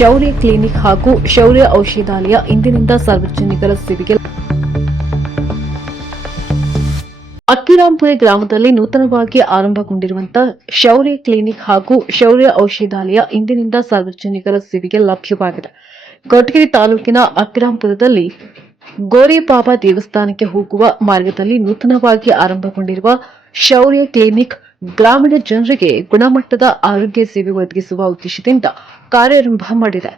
ಶೌರ್ಯ ಕ್ಲಿನಿಕ್ ಹಾಗೂ ಶೌರ್ಯ ಔಷಧಾಲಯ ಇಂದಿನಿಂದ ಸಾರ್ವಜನಿಕರ ಸೇವೆಗೆ. ಅಕ್ಕಿರಾಂಪುರ ಗ್ರಾಮದಲ್ಲಿ ನೂತನವಾಗಿ ಆರಂಭಗೊಂಡಿರುವಂತಹ ಶೌರ್ಯ ಕ್ಲಿನಿಕ್ ಹಾಗೂ ಶೌರ್ಯ ಔಷಧಾಲಯ ಇಂದಿನಿಂದ ಸಾರ್ವಜನಿಕರ ಸೇವೆಗೆ ಲಭ್ಯವಾಗಿದೆ. ಕೊರಟಗೆರೆ ತಾಲೂಕಿನ ಅಕ್ಕಿರಾಂಪುರದಲ್ಲಿ ಗೋರಿಬಾಬಾ ದೇವಸ್ಥಾನಕ್ಕೆ ಹೋಗುವ ಮಾರ್ಗದಲ್ಲಿ ನೂತನವಾಗಿ ಆರಂಭಗೊಂಡಿರುವ ಶೌರ್ಯ ಕ್ಲಿನಿಕ್ ಗ್ರಾಮೀಣ ಜನರಿಗೆ ಗುಣಮಟ್ಟದ ಆರೋಗ್ಯ ಸೇವೆ ಒದಗಿಸುವ ಉದ್ದೇಶದಿಂದ ಕಾರ್ಯಾರಂಭ ಮಾಡಿದೆ.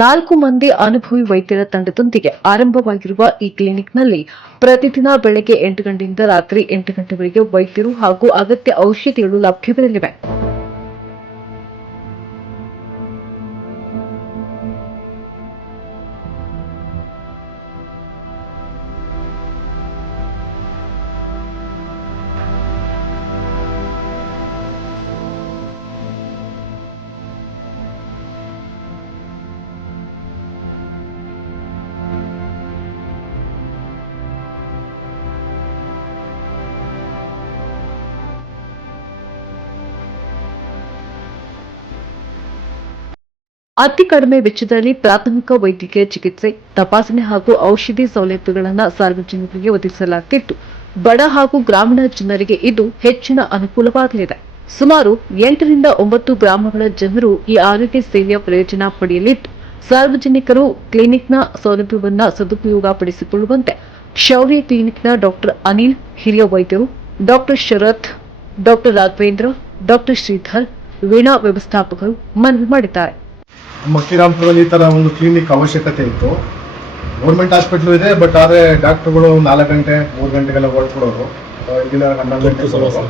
4 ಮಂದಿ ಅನುಭವಿ ವೈದ್ಯರ ತಂಡದೊಂದಿಗೆ ಆರಂಭವಾಗಿರುವ ಈ ಕ್ಲಿನಿಕ್ನಲ್ಲಿ ಪ್ರತಿದಿನ ಬೆಳಗ್ಗೆ 8 ಗಂಟೆಯಿಂದ ರಾತ್ರಿ 8 ಗಂಟೆವರೆಗೆ ವೈದ್ಯರು ಹಾಗೂ ಅಗತ್ಯ ಔಷಧಿಗಳು ಲಭ್ಯವಿರಲಿವೆ. ಅತಿ ಕಡಿಮೆ ವೆಚ್ಚದಲ್ಲಿ ಪ್ರಾಥಮಿಕ ವೈದ್ಯಕೀಯ ಚಿಕಿತ್ಸೆ, ತಪಾಸಣೆ ಹಾಗೂ ಔಷಧಿ ಸೌಲಭ್ಯಗಳನ್ನು ಸಾರ್ವಜನಿಕರಿಗೆ ಒದಗಿಸಲಾಗಿದ್ದು, ಬಡ ಹಾಗೂ ಗ್ರಾಮೀಣ ಜನರಿಗೆ ಇದು ಹೆಚ್ಚಿನ ಅನುಕೂಲವಾಗಲಿದೆ. ಸುಮಾರು 8 ರಿಂದ 9 ಗ್ರಾಮಗಳ ಜನರು ಈ ಆರೋಗ್ಯ ಸೇವೆಯ ಪ್ರಯೋಜನ ಪಡೆಯಲಿದ್ದು, ಸಾರ್ವಜನಿಕರು ಕ್ಲಿನಿಕ್ನ ಸೌಲಭ್ಯವನ್ನು ಸದುಪಯೋಗಪಡಿಸಿಕೊಳ್ಳುವಂತೆ ಶೌರ್ಯ ಕ್ಲಿನಿಕ್ನ ಡಾಕ್ಟರ್ ಅನಿಲ್, ಹಿರಿಯ ವೈದ್ಯರು, ಡಾಕ್ಟರ್ ಶರತ್, ಡಾಕ್ಟರ್ ರಾಘವೇಂದ್ರ, ಡಾಕ್ಟರ್ ಶ್ರೀಧರ್, ವೀಣಾ ವ್ಯವಸ್ಥಾಪಕರು ಮನವಿ ಮಾಡಿದ್ದಾರೆ. ನಮ್ಮ ಅಕ್ಕಿರಾಂಪುರದಲ್ಲಿ ಈ ಥರ ಒಂದು ಕ್ಲಿನಿಕ್ ಅವಶ್ಯಕತೆ ಇತ್ತು. ಗೌರ್ಮೆಂಟ್ ಹಾಸ್ಪಿಟ್ಲು ಇದೆ, ಬಟ್ ಆದರೆ ಡಾಕ್ಟರ್ಗಳು 4 ಗಂಟೆ 3 ಗಂಟೆಗೆಲ್ಲ ಹೊರಟ್ಬಿಡೋರು, ಇಲ್ಲ 12 ಗಂಟೆ ಬರೋರು.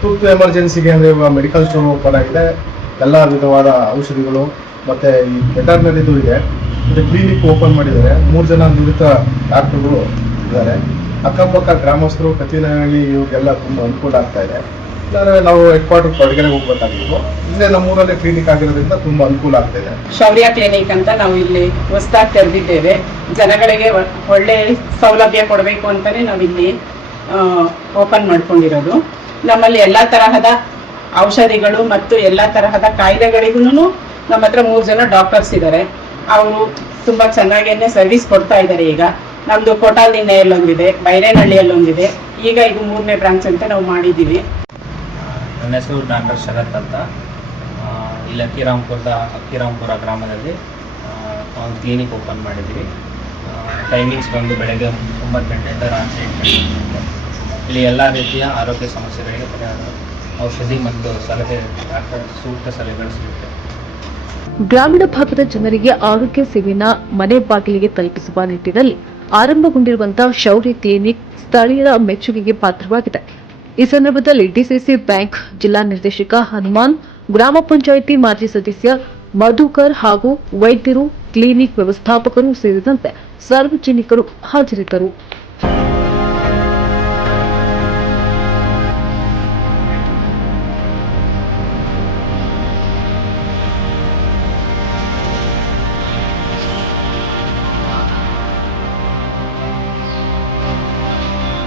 ತುರ್ತು ಎಮರ್ಜೆನ್ಸಿಗೆ ಅಂದರೆ ಇವಾಗ ಮೆಡಿಕಲ್ ಸ್ಟೋರ್ ಓಪನ್ ಆಗಿದೆ, ಎಲ್ಲ ವಿಧವಾದ ಔಷಧಿಗಳು ಮತ್ತು ಈ ವೆಟರ್ನರಿದು ಇದೆ. ಮತ್ತು ಕ್ಲಿನಿಕ್ ಓಪನ್ ಮಾಡಿದ್ದಾರೆ. 3 ಜನ ನುರಿತ ಡಾಕ್ಟರ್ಗಳು ಇದ್ದಾರೆ. ಅಕ್ಕಪಕ್ಕ ಗ್ರಾಮಸ್ಥರು, ಕತಿನಹಳ್ಳಿ ಇವ್ರಿಗೆಲ್ಲ ತುಂಬ ಅನುಕೂಲ ಆಗ್ತಾ ಇದೆ. ಇಲ್ಲಾಂದರೆ ನಾವು ಹೆಡ್ ಕ್ವಾರ್ಟರ್ ಕೊರಟಗೆರೆಗೆ ಹೋಗ್ಬೇಕಾಗಿತ್ತು. ಇಲ್ಲೇ ನಮ್ಮೂರಲ್ಲೇ ಕ್ಲಿನಿಕ್ ಆಗಿರೋದ್ರಿಂದ ತುಂಬ ಅನುಕೂಲ ಆಗ್ತಾ ಇದೆ. ಶೌರ್ಯ ಕ್ಲಿನಿಕ್ ಅಂತ ನಾವು ಇಲ್ಲಿ ಹೊಸದಾಗಿ ತೆರೆದಿದ್ದೇವೆ. ಜನಗಳಿಗೆ ಒಳ್ಳೆ ಸೌಲಭ್ಯ ಕೊಡಬೇಕು ಅಂತಲೇ ನಾವಿಲ್ಲಿ ಓಪನ್ ಮಾಡ್ಕೊಂಡಿರೋದು. ನಮ್ಮಲ್ಲಿ ಎಲ್ಲ ತರಹದ ಔಷಧಿಗಳು ಮತ್ತು ಎಲ್ಲ ತರಹದ ಕಾಯಿಲೆಗಳಿಗೂ ನಮ್ಮ ಹತ್ರ 3 ಜನ ಡಾಕ್ಟರ್ಸ್ ಇದ್ದಾರೆ. ಅವರು ತುಂಬ ಚೆನ್ನಾಗೇನೆ ಸರ್ವಿಸ್ ಕೊಡ್ತಾ ಇದ್ದಾರೆ. ಈಗ ನಮ್ಮದು ಕೋಟಾಲಿನೆಯಲ್ಲೊಂದಿದೆ, ಬೈರೇನಹಳ್ಳಿಯಲ್ಲೊಂದಿದೆ, ಈಗ ಇದು 3ನೇ ಬ್ರಾಂಚ್ ಅಂತ ನಾವು ಮಾಡಿದ್ದೀವಿ. ನನ್ನ ಹೆಸರು ಡಾಕ್ಟರ್ ಶರತ್ ಅಂತ. ಇಲ್ಲಿ ಅಕ್ಕಿರಾಂಪುರ ಗ್ರಾಮದಲ್ಲಿ ಒಂದು ಕ್ಲಿನಿಕ್ ಓಪನ್ ಮಾಡಿದ್ದೀವಿ. ಟೈಮಿಂಗ್ಸ್ ಬಂದು ಬೆಳಗ್ಗೆ 9 ಗಂಟೆಯಿಂದ ರಾತ್ರಿ 8 ಗಂಟೆ. ಇಲ್ಲಿ ಎಲ್ಲ ರೀತಿಯ ಆರೋಗ್ಯ ಸಮಸ್ಯೆಗಳಿಗೆ ಔಷಧಿ ಮತ್ತು ಸಲಹೆ, ಡಾಕ್ಟರ್ ಸೂಕ್ತ ಸಲಹೆಗಳು ಸಿಗುತ್ತೆ. ಗ್ರಾಮೀಣ ಭಾಗದ ಜನರಿಗೆ ಆರೋಗ್ಯ ಸೇವೆಯನ್ನು ಮನೆ ಬಾಗಿಲಿಗೆ ತಲುಪಿಸುವ ನಿಟ್ಟಿನಲ್ಲಿ ಆರಂಭಗೊಂಡಿರುವಂತಹ ಶೌರ್ಯ ಕ್ಲಿನಿಕ್ ಸ್ಥಳೀಯರ ಮೆಚ್ಚುಗೆಗೆ ಪಾತ್ರವಾಗಿದೆ. ಈ ಸಂದರ್ಭದಲ್ಲಿ ಡಿಸಿಸಿ ಬ್ಯಾಂಕ್ ಜಿಲ್ಲಾ ನಿರ್ದೇಶಕ ಹನುಮಾನ್, ಗ್ರಾಮ ಪಂಚಾಯಿತಿ ಮಾಜಿ ಸದಸ್ಯ ಮಧುಕರ್ ಹಾಗೂ ವೈದ್ಯರು, ಕ್ಲಿನಿಕ್ ವ್ಯವಸ್ಥಾಪಕರು ಸೇರಿದಂತೆ ಸಾರ್ವಜನಿಕರು ಹಾಜರಿದ್ದರು.